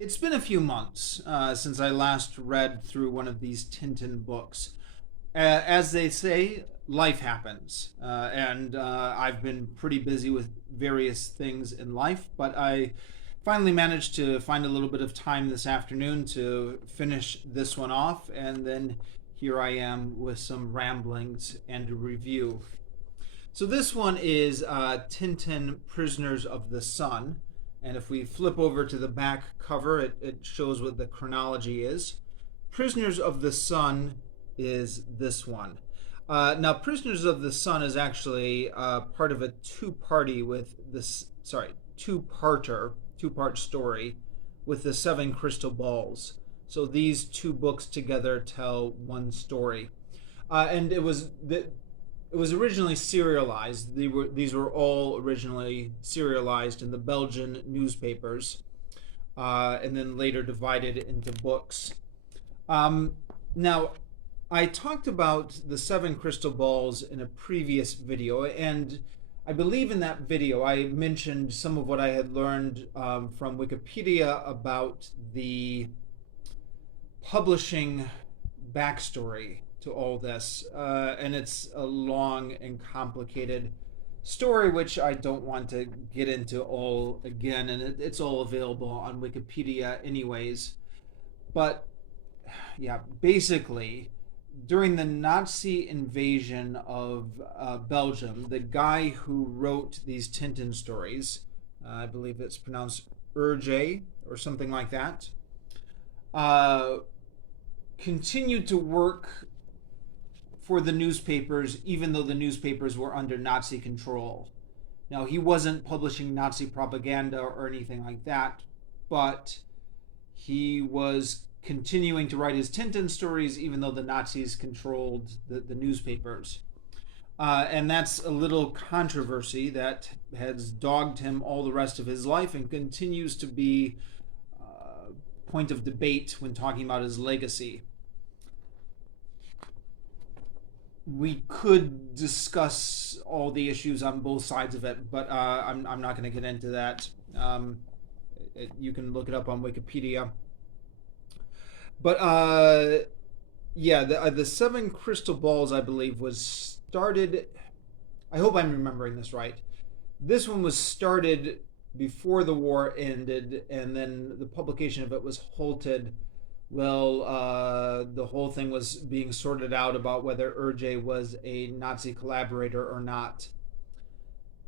It's been a few months since I last read through one of these Tintin books. As they say, life happens, and I've been pretty busy with various things in life, but I finally managed to find a little bit of time this afternoon to finish this one off, and then here I am with some ramblings and a review. So this one is Tintin Prisoners of the Sun. And if we flip over to the back cover, it shows what the chronology is. Prisoners of the Sun is this one. Now, Prisoners of the Sun is actually part of a two-party with this, sorry, two-part story with the seven crystal balls. So these two books together tell one story. And it was originally serialized. These were all originally serialized in the Belgian newspapers, and then later divided into books. Now, I talked about the seven crystal balls in a previous video, and I believe in that video I mentioned some of what I had learned from Wikipedia about the publishing backstory to all this, and it's a long and complicated story which I don't want to get into all again, and it's all available on Wikipedia anyways. But yeah, basically during the Nazi invasion of Belgium, the guy who wrote these Tintin stories, I believe it's pronounced Herge or something like that, continued to work for the newspapers, even though the newspapers were under Nazi control. Now, he wasn't publishing Nazi propaganda or anything like that, but he was continuing to write his Tintin stories, even though the Nazis controlled the newspapers. And that's a little controversy that has dogged him all the rest of his life and continues to be a point of debate when talking about his legacy. We could discuss all the issues on both sides of it, but I'm not going to get into that. You can look it up on Wikipedia. But yeah, the seven crystal balls, I believe, was started. I hope I'm remembering this right. This one was started before the war ended, and then the publication of it was halted. Well, the whole thing was being sorted out about whether Herge was a Nazi collaborator or not.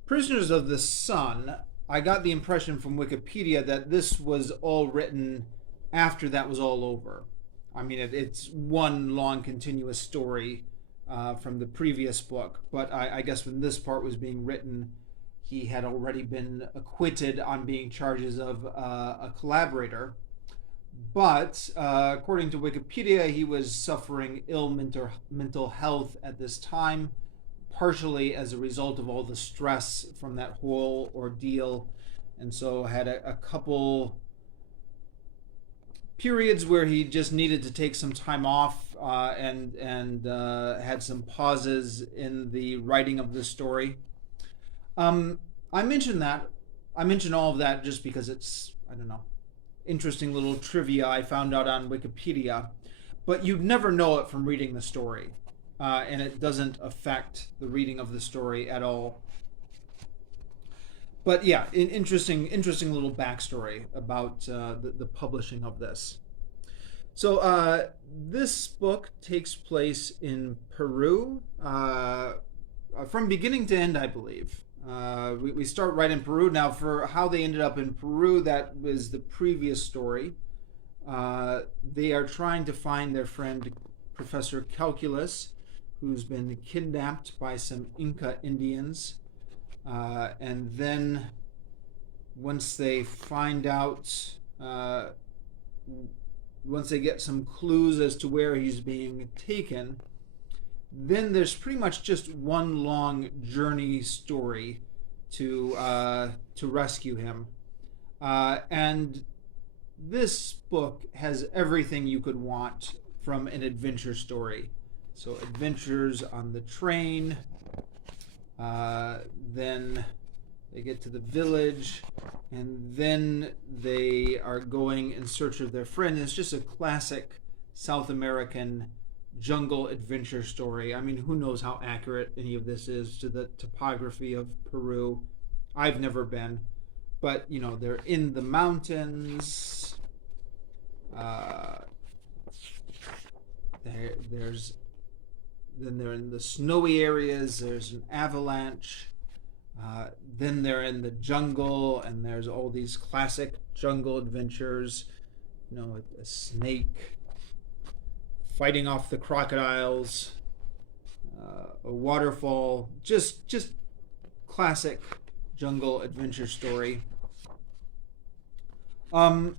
Prisoners of the Sun, I got the impression from Wikipedia that this was all written after that was all over. I mean, it's one long continuous story from the previous book, but I guess when this part was being written, he had already been acquitted on being charges of a collaborator. But according to Wikipedia, he was suffering ill mental health at this time, partially as a result of all the stress from that whole ordeal, and so had a couple periods where he just needed to take some time off, and had some pauses in the writing of the story. I mentioned that. I mentioned all of that just because it's, I don't know, interesting little trivia I found out on Wikipedia, but you'd never know it from reading the story, and it doesn't affect the reading of the story at all. But yeah, interesting little backstory about the publishing of this. So this book takes place in Peru, from beginning to end, I believe. We start right in Peru. Now, for how they ended up in Peru, that was the previous story. They are trying to find their friend Professor Calculus, who's been kidnapped by some Inca Indians. And then once they find out, once they get some clues as to where he's being taken, then there's pretty much just one long journey story to rescue him, and this book has everything you could want from an adventure story. So adventures on the train, then They get to the village, and then they are going in search of their friend. It's just a classic South American jungle adventure story. I mean, who knows how accurate any of this is to the topography of Peru? I've never been, but they're in the mountains. Uh, there's then they're in the snowy areas. There's an avalanche. Then they're in the jungle, and there's all these classic jungle adventures. A snake fighting off the crocodiles, a waterfall. Just classic jungle adventure story. And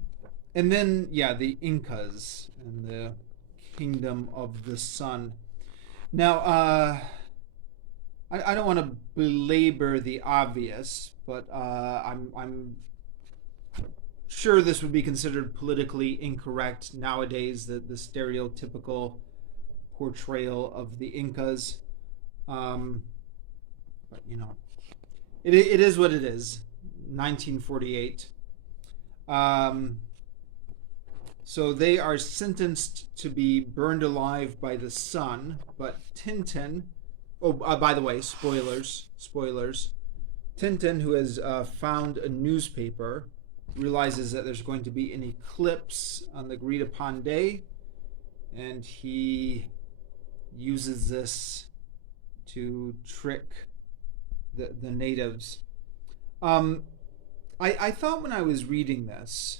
then the Incas and the Kingdom of the Sun. Now, I don't want to belabor the obvious, but I'm sure this would be considered politically incorrect nowadays. The stereotypical portrayal of the Incas, but it is what it is. 1948. So they are sentenced to be burned alive by the sun, but Tintin. Oh, by the way, spoilers. Tintin, who has found a newspaper, realizes that there's going to be an eclipse on the agreed upon day, and he uses this to trick the natives. I thought when I was reading this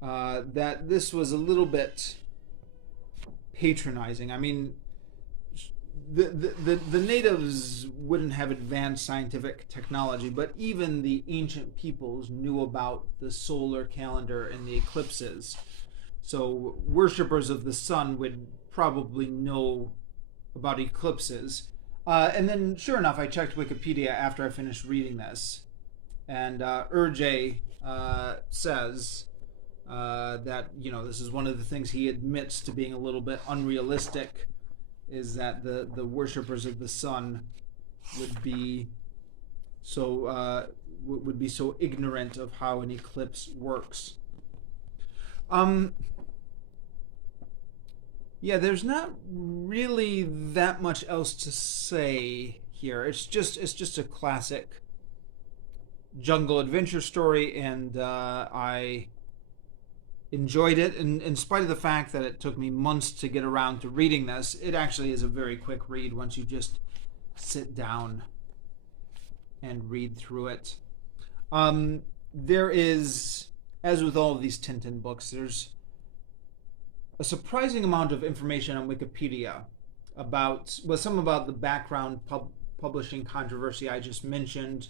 that this was a little bit patronizing. I mean, the natives wouldn't have advanced scientific technology, but even the ancient peoples knew about the solar calendar and the eclipses. So worshippers of the sun would probably know about eclipses. And then, sure enough, I checked Wikipedia after I finished reading this, and Herge says that this is one of the things he admits to being a little bit unrealistic, is that the worshippers of the sun would be so ignorant of how an eclipse works. There's not really that much else to say here. It's just a classic jungle adventure story, and I enjoyed it. And in spite of the fact that it took me months to get around to reading this, it actually is a very quick read once you just sit down and read through it. There is, as with all of these Tintin books, there's a surprising amount of information on Wikipedia about some about the background publishing controversy I just mentioned.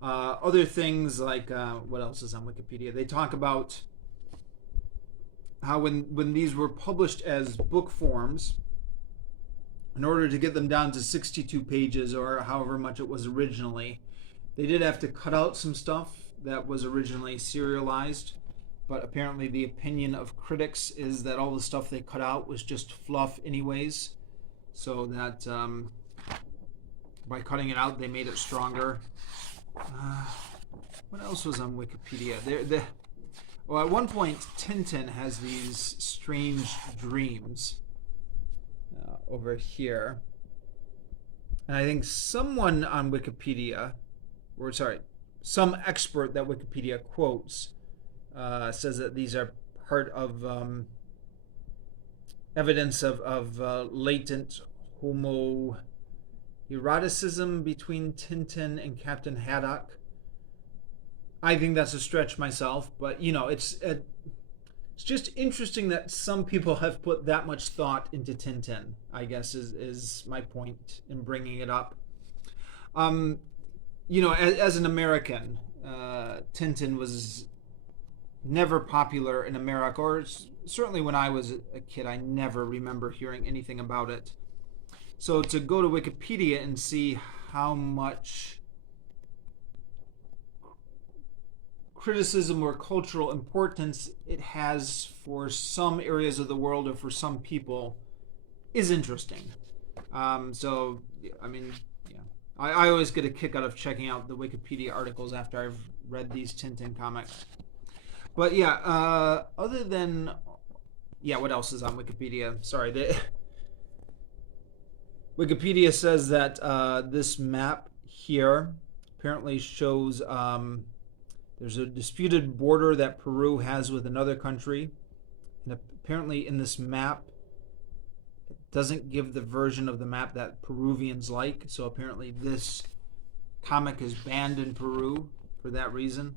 Other things like what else is on Wikipedia? They talk about how when these were published as book forms, in order to get them down to 62 pages or however much it was originally, they did have to cut out some stuff that was originally serialized. But apparently the opinion of critics is that all the stuff they cut out was just fluff anyways, so that by cutting it out they made it stronger. What else was on Wikipedia? Well, at one point Tintin has these strange dreams over here, and I think someone on Wikipedia, or sorry, some expert that Wikipedia quotes says that these are part of evidence of latent homoeroticism between Tintin and Captain Haddock. I think that's a stretch myself, but it's just interesting that some people have put that much thought into Tintin, I guess is my point in bringing it up. As an American, Tintin was never popular in America, or certainly when I was a kid, I never remember hearing anything about it. So to go to Wikipedia and see how much criticism or cultural importance it has for some areas of the world or for some people is interesting. I always get a kick out of checking out the Wikipedia articles after I've read these Tintin comics. But yeah, other than yeah, what else is on Wikipedia? Sorry, Wikipedia says that this map here apparently shows there's a disputed border that Peru has with another country, and apparently in this map it doesn't give the version of the map that Peruvians like. So apparently this comic is banned in Peru for that reason.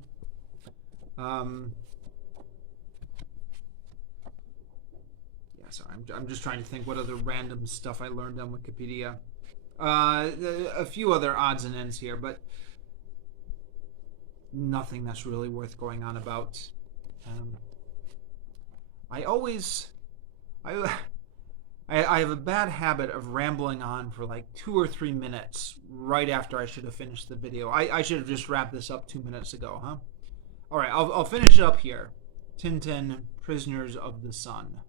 Sorry, I'm just trying to think what other random stuff I learned on Wikipedia. A few other odds and ends here, but nothing that's really worth going on about. I always, I, I have a bad habit of rambling on for like 2 or 3 minutes right after I should have finished the video. I should have just wrapped this up 2 minutes ago, huh? All right, I'll finish it up here. Tintin, Prisoners of the Sun.